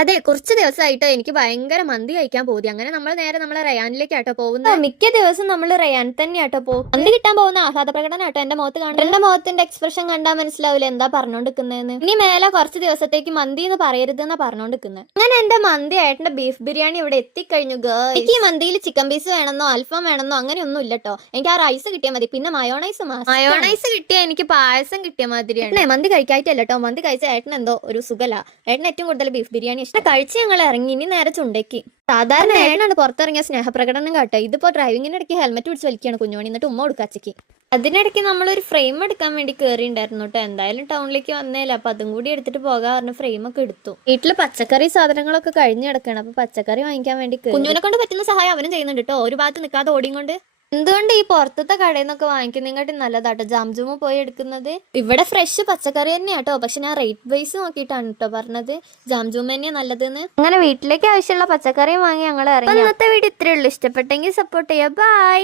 അതെ, കുറച്ച് ദിവസമായിട്ടോ എനിക്ക് ഭയങ്കര മന്തി കഴിക്കാൻ പോതി. അങ്ങനെ നമ്മൾ നേരെ നമ്മളെ റയാനിലേക്കാട്ടോ പോകുന്നത്. മിക്ക ദിവസം നമ്മൾ റയാൻ തന്നെയാട്ടോ പോകും. മന്തി കിട്ടാൻ പോകുന്ന ആഹ്ലാദ പ്രകടനാട്ടോ എന്റെ മുഖത്ത് കാണുന്നത്. എന്റെ മുഖത്തിന്റെ എക്സ്പ്രഷൻ കണ്ടാൽ മനസ്സിലാവില്ല എന്താ പറഞ്ഞോണ്ടിരിക്കുന്നതെന്ന്. ഇനി മേലെ കുറച്ച് ദിവസത്തേക്ക് മന്തി എന്ന് പറയരുത് എന്നാ പറഞ്ഞോണ്ടിരിക്കുന്നത്. അങ്ങനെ എന്റെ മന്തി ആയിട്ടെ ബീഫ് ബിരിയാണി ഇവിടെ എത്തിക്കഴിഞ്ഞു. എനിക്ക് ഈ മന്തിയിൽ ചിക്കൻ പീസ് വേണമെന്നോ അൽഫാം വേണമെന്നോ അങ്ങനെ ഒന്നും ഇല്ലട്ടോ. എനിക്ക് ആ റൈസ് കിട്ടിയാൽ മതി, പിന്നെ മയോണൈസ് കിട്ടിയാൽ എനിക്ക് പായസം കിട്ടിയ മാതിരിയാണ്. മന്തി കഴിക്കായിട്ടല്ലോ കേട്ടോ, മന്തി കഴിച്ച ഏട്ടൻ എന്തോ ഒരു സുഖല. ഏട്ടൻ ഏറ്റവും കൂടുതൽ ബീഫ് ബിരിയാണി ഇഷ്ടം. കഴിച്ച് ഞങ്ങൾ ഇറങ്ങി, ഇനി നേരെ ചുണ്ടേക്ക്. സാധാരണ ഏട്ടനാണ് പുറത്തിറങ്ങിയ സ്നേഹപ്രകടനം കാട്ടോ. ഇതിപ്പോ ഡ്രൈവിങ്ങിനിടയ്ക്ക് ഹെൽമെറ്റ് പിടിച്ച് വലിക്കുകയാണ് കുഞ്ഞോണി, എന്നിട്ട് ഉമ്മ കൊടുക്കാച്ചക്ക്. അതിനിടയ്ക്ക് നമ്മളൊരു ഫ്രെയിം എടുക്കാൻ വേണ്ടി കയറിണ്ടായിരുന്നു കേട്ടോ. എന്തായാലും ടൗണിലേക്ക് വന്നേല, അപ്പൊ അതും കൂടി എടുത്തിട്ട് പോകാൻ പറഞ്ഞ ഫ്രെയിം ഒക്കെ എടുത്തു. വീട്ടില് പച്ചക്കറി സാധനങ്ങളൊക്കെ കഴിഞ്ഞ് കിടക്കണം, അപ്പൊ പച്ചക്കറി വാങ്ങിക്കാൻ വേണ്ടി കുഞ്ഞുനെ കൊണ്ട് പറ്റുന്ന സഹായം അവനും ചെയ്യുന്നുണ്ട് കേട്ടോ. ഒരു ഭാഗത്ത് നിൽക്കാതെ ഓടിയും കൊണ്ട്. എന്തുകൊണ്ട് ഈ പുറത്തത്തെ കടയിൽ നിന്നൊക്കെ വാങ്ങിക്കുന്നതിനെക്കാട്ടി നല്ലതാട്ടോ ജാംജൂമ് പോയി എടുക്കുന്നത്. ഇവിടെ ഫ്രഷ് പച്ചക്കറി തന്നെയാട്ടോ, പക്ഷെ ഞാൻ റേറ്റ് വൈസ് നോക്കിയിട്ടാണ് കേട്ടോ പറഞ്ഞത് ജാംജൂമ് തന്നെയാ നല്ലതെന്ന്. അങ്ങനെ വീട്ടിലേക്ക് ആവശ്യമുള്ള പച്ചക്കറിയും വാങ്ങി ഞങ്ങൾ ഇറങ്ങി. ഇന്നത്തെ വീഡിയോ ഇത്രയേ ഉള്ളൂ. ഇഷ്ടപ്പെട്ടെങ്കിൽ സപ്പോർട്ട് ചെയ്യാം. ബൈ.